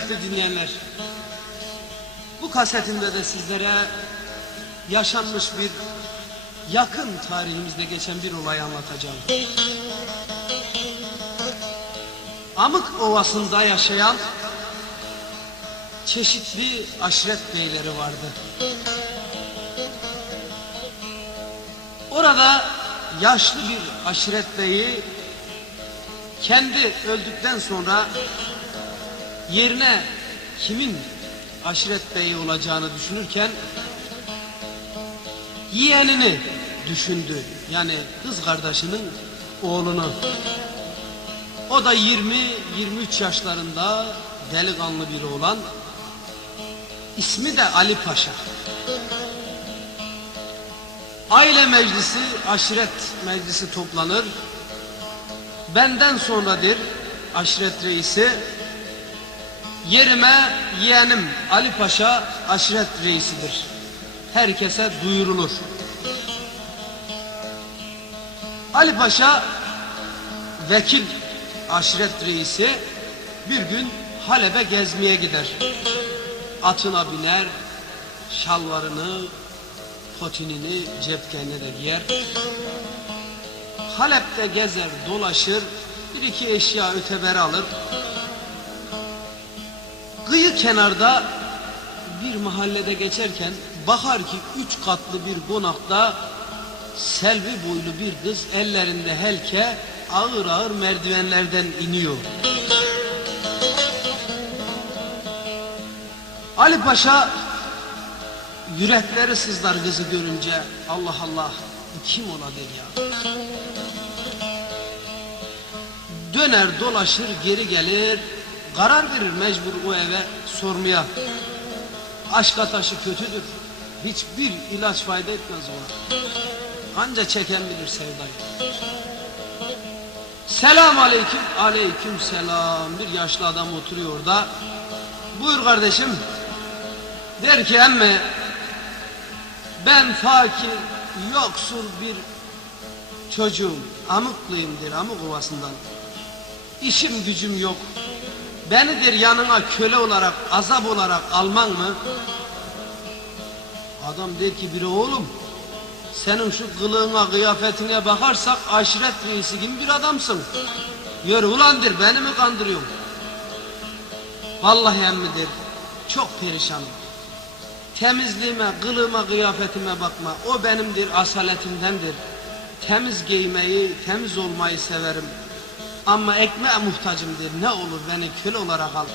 Kıymetli dinleyenler, bu kasetimde de sizlere yaşanmış bir yakın tarihimizde geçen bir olayı anlatacağım. Amık Ovası'nda yaşayan çeşitli aşiret beyleri vardı. Orada yaşlı bir aşiret beyi kendi öldükten sonra yerine kimin aşiret beyi olacağını düşünürken yeğenini düşündü. Yani kız kardeşinin oğlunu. O da 20-23 yaşlarında delikanlı biri olan ismi de Ali Paşa. Aile meclisi, aşiret meclisi toplanır. Benden sonradır aşiret reisi. Yerime yeğenim Ali Paşa aşiret reisidir. Herkese duyurulur. Ali Paşa vekil aşiret reisi bir gün Halep'e gezmeye gider. Atına biner, şalvarını, potinini cepkenine de giyer. Halep'te gezer, dolaşır, bir iki eşya öteberi alır. Kıyı kenarda bir mahallede geçerken bakar ki üç katlı bir konakta selvi boylu bir kız ellerinde helke ağır ağır merdivenlerden iniyor. Ali Paşa yürekleri sızlar kızı görünce Allah Allah kim oladır ya? Döner dolaşır geri gelir karar verir mecbur o eve sormaya. Aşk ataşı kötüdür. Hiçbir ilaç fayda etmez ona. Anca çeken bilir sevdayı. Selam aleyküm. Aleyküm selam. Bir yaşlı adam oturuyor orada. Buyur kardeşim. Der ki emme ben fakir, yoksul bir çocuğum. Amıklıyım der amık ovasından. İşim gücüm yok. Beni der yanına köle olarak, azap olarak alman mı? Adam der ki biri oğlum senin şu kılığına, kıyafetine bakarsak aşiret reisi gibi bir adamsın. Yürü ulan der, beni mi kandırıyorsun? Vallahi emmidir, çok perişanım. Temizliğime, kılığıma, kıyafetime bakma. O benimdir, asaletimdendir. Temiz giymeyi, temiz olmayı severim. Ama ekmeğe muhtacımdır. Ne olur beni köle olarak al.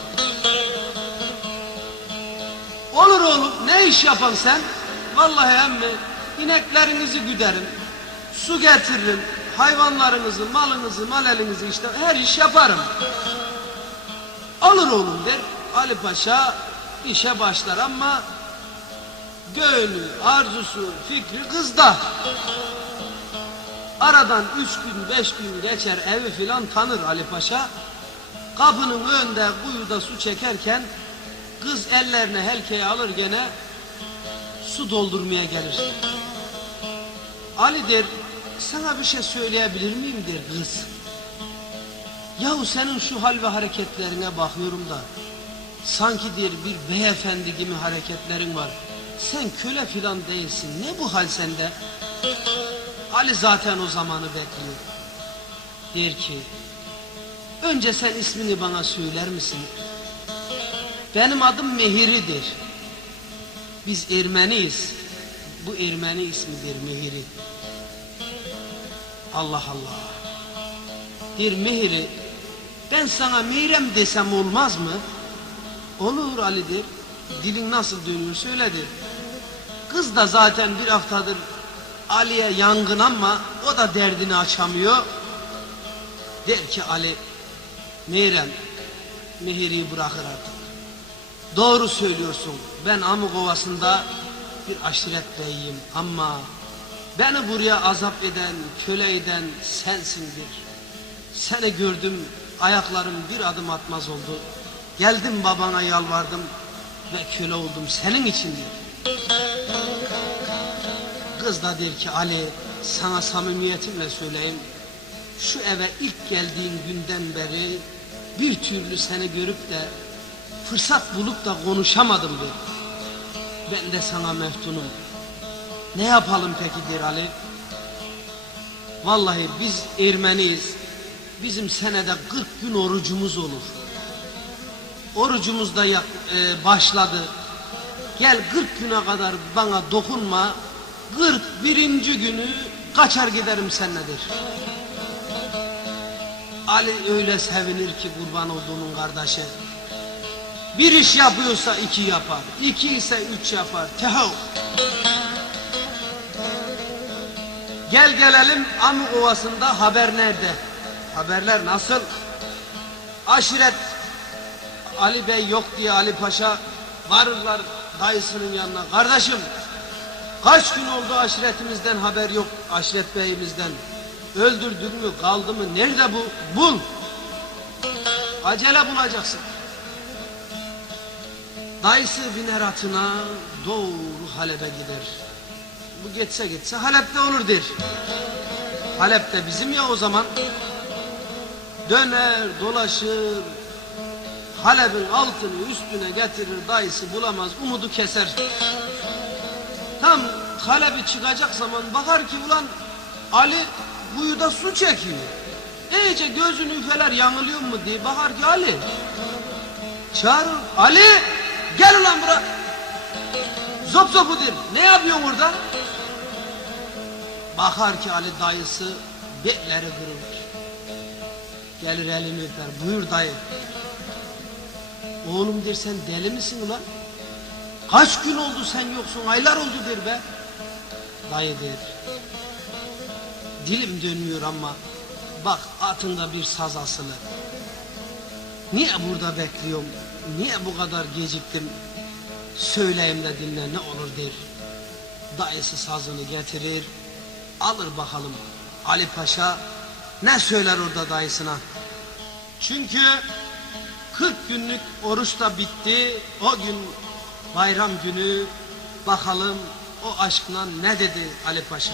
Olur oğlum, ne iş yapan sen? Vallahi emmi, ineklerinizi güderim. Su getiririm. Hayvanlarınızı, malınızı, malelinizi işte her iş yaparım. Olur oğlum der. Ali Paşa işe başlar ama gönlü, arzusu, fikri kızda. Aradan üç gün, beş gün geçer evi filan tanır Ali Paşa. Kapının önünde kuyuda su çekerken kız ellerine helkeyi alır gene su doldurmaya gelir. Ali der, sana bir şey söyleyebilir miyim der kız. Yahu senin şu hal ve hareketlerine bakıyorum da sanki der bir beyefendi gibi hareketlerin var. Sen köle filan değilsin. Ne bu hal sende? Ali zaten o zamanı bekliyor. Der ki, önce sen ismini bana söyler misin? Benim adım Mehiri'dir. Biz Ermeniyiz. Bu Ermeni ismidir Mehiri. Allah Allah. Der Mehiri, ben sana Meyrem desem olmaz mı? Olur Ali'dir. Dilin nasıl dönüyor söyledir. Kız da zaten bir haftadır Ali'ye yangın ama o da derdini açamıyor. Der ki Ali, Meyrem, Mehri'yi bırakır artık. Doğru söylüyorsun. Ben Amuk Ovası'nda bir aşiret beyiyim ama beni buraya azap eden, köle eden sensindir. Seni gördüm, ayaklarım bir adım atmaz oldu. Geldim babana yalvardım ve köle oldum senin içindir. Kız da der ki Ali sana samimiyetimle söyleyeyim. Şu eve ilk geldiğin günden beri bir türlü seni görüp de fırsat bulup da konuşamadım bir. Ben de sana meftunum. Ne yapalım peki der Ali? Vallahi biz Ermeniyiz. Bizim senede 40 gün orucumuz olur. Orucumuz da e, başladı. Gel 40 güne kadar bana dokunma. 41. günü kaçar giderim senledir. Ali öyle sevinir ki kurban olduğunun kardeşi. Bir iş yapıyorsa iki yapar. iki ise üç yapar. Tehav. Gel gelelim Amuk Ovası'nda haber nerede? Haberler nasıl? Aşiret Ali Bey yok diye Ali Paşa varırlar dayısının yanına. Kardeşim kaç gün oldu aşiretimizden haber yok aşiret beyimizden. Öldürdün mü kaldı mı nerede bu? Bul. Acele bulacaksın. Dayısı biner atına doğru Halep'e gider. Bu geçse geçse Halep'te olur der. Halep'te bizim ya o zaman. Döner dolaşır. Halep'in altını üstüne getirir dayısı bulamaz umudu keser. Tam Halep'i çıkacak zaman bakar ki ulan Ali kuyuda su çekiyor. İyice gözünü üfeler yanılıyor mu diye bakar ki Ali. Çağırır. Ali gel ulan bura. Zop zopu der. Ne yapıyorsun orada? Bakar ki Ali dayısı betleri kırılır. Gelir elini öper. Buyur dayı. Oğlum der sen deli misin ulan? Kaç gün oldu sen yoksun aylar oldu der be. Dayı der. Dilim dönmüyor ama bak atında bir saz asılı. Niye burada bekliyorum? Niye bu kadar geciktim? Söyleyeyim de dinle ne olur der. Dayısı sazını getirir. Alır bakalım Ali Paşa ne söyler orada dayısına. Çünkü 40 günlük oruç da bitti. O gün bayram günü bakalım o aşkla ne dedi Ali Paşa.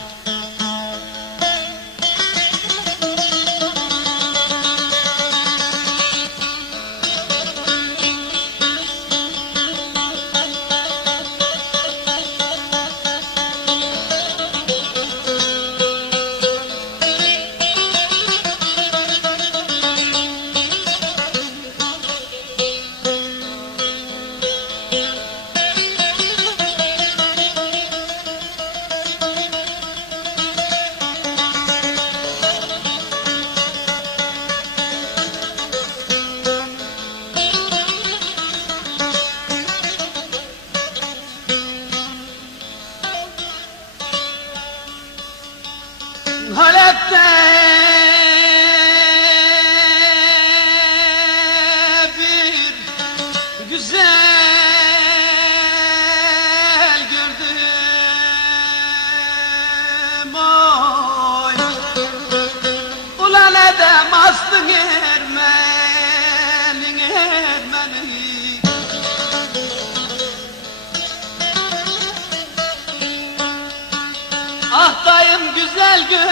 Ah dayım güzel görmek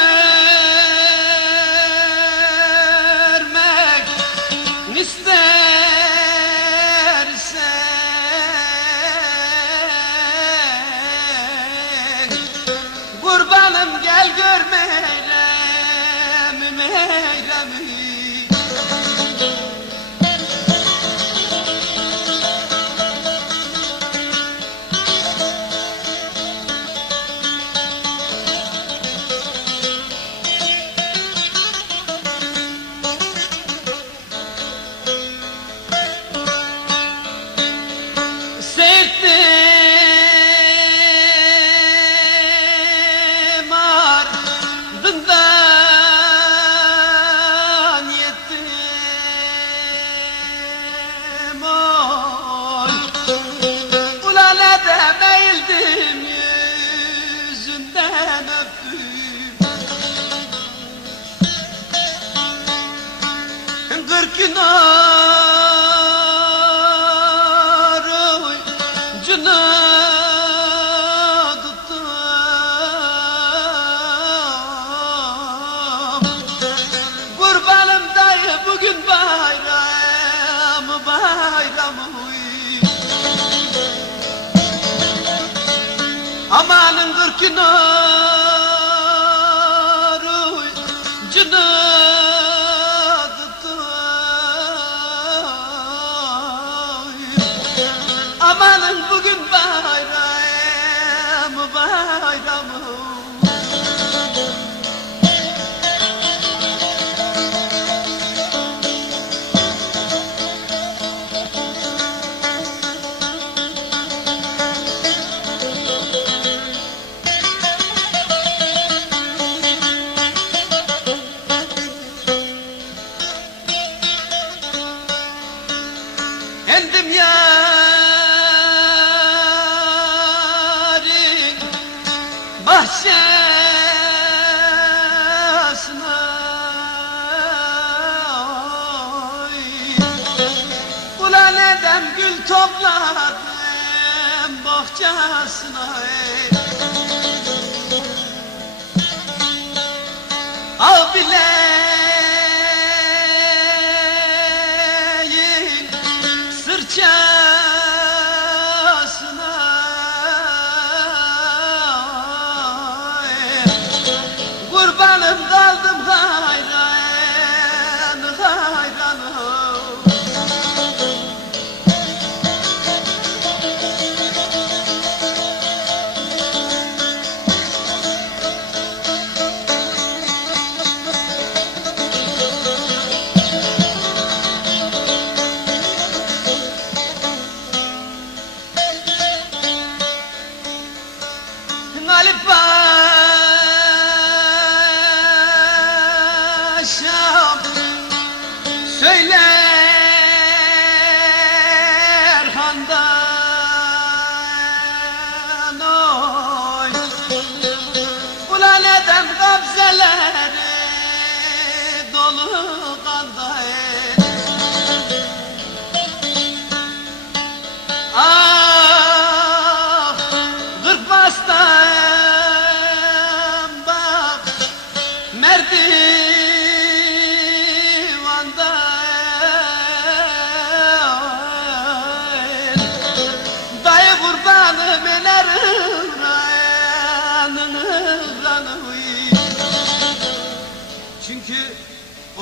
istersen Günar cunadıttım Kurbanımdayı bugün bayram bayram Amanın kırk günar Ulan edem gül topladım bahçesine oy.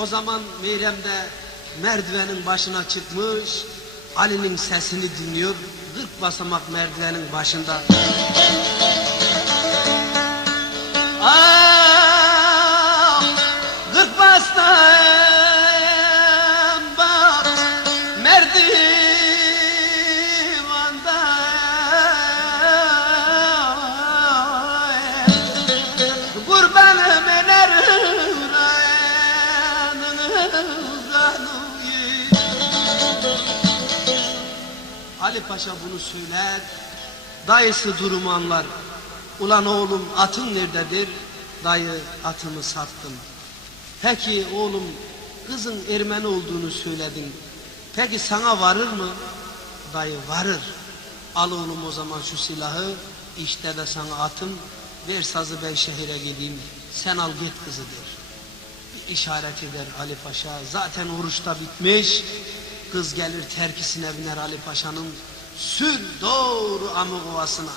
Zaman Meyrem'de merdivenin başına çıkmış Ali'nin sesini dinliyor 40 basamak merdivenin başında. Ah, Ali Paşa bunu söyler, dayısı durumu anlar. Ulan oğlum atın nerededir? Dayı atımı sattım. Peki oğlum kızın Ermeni olduğunu söyledin. Peki sana varır mı? Dayı varır. Al oğlum o zaman şu silahı, işte de sana atım. Ver sazı ben şehire gideyim, sen al git kızı der. Bir işaret eder Ali Paşa. Zaten oruçta bitmiş. Kız gelir terkisine biner Ali Paşa'nın. Sür doğru Amık Ovası'na.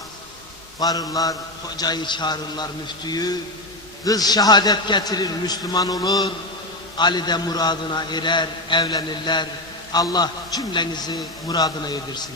Varırlar, hocayı çağırırlar müftüyü. Kız şehadet getirir, Müslüman olur. Ali de muradına erer, evlenirler. Allah cümlenizi muradına yedirsin.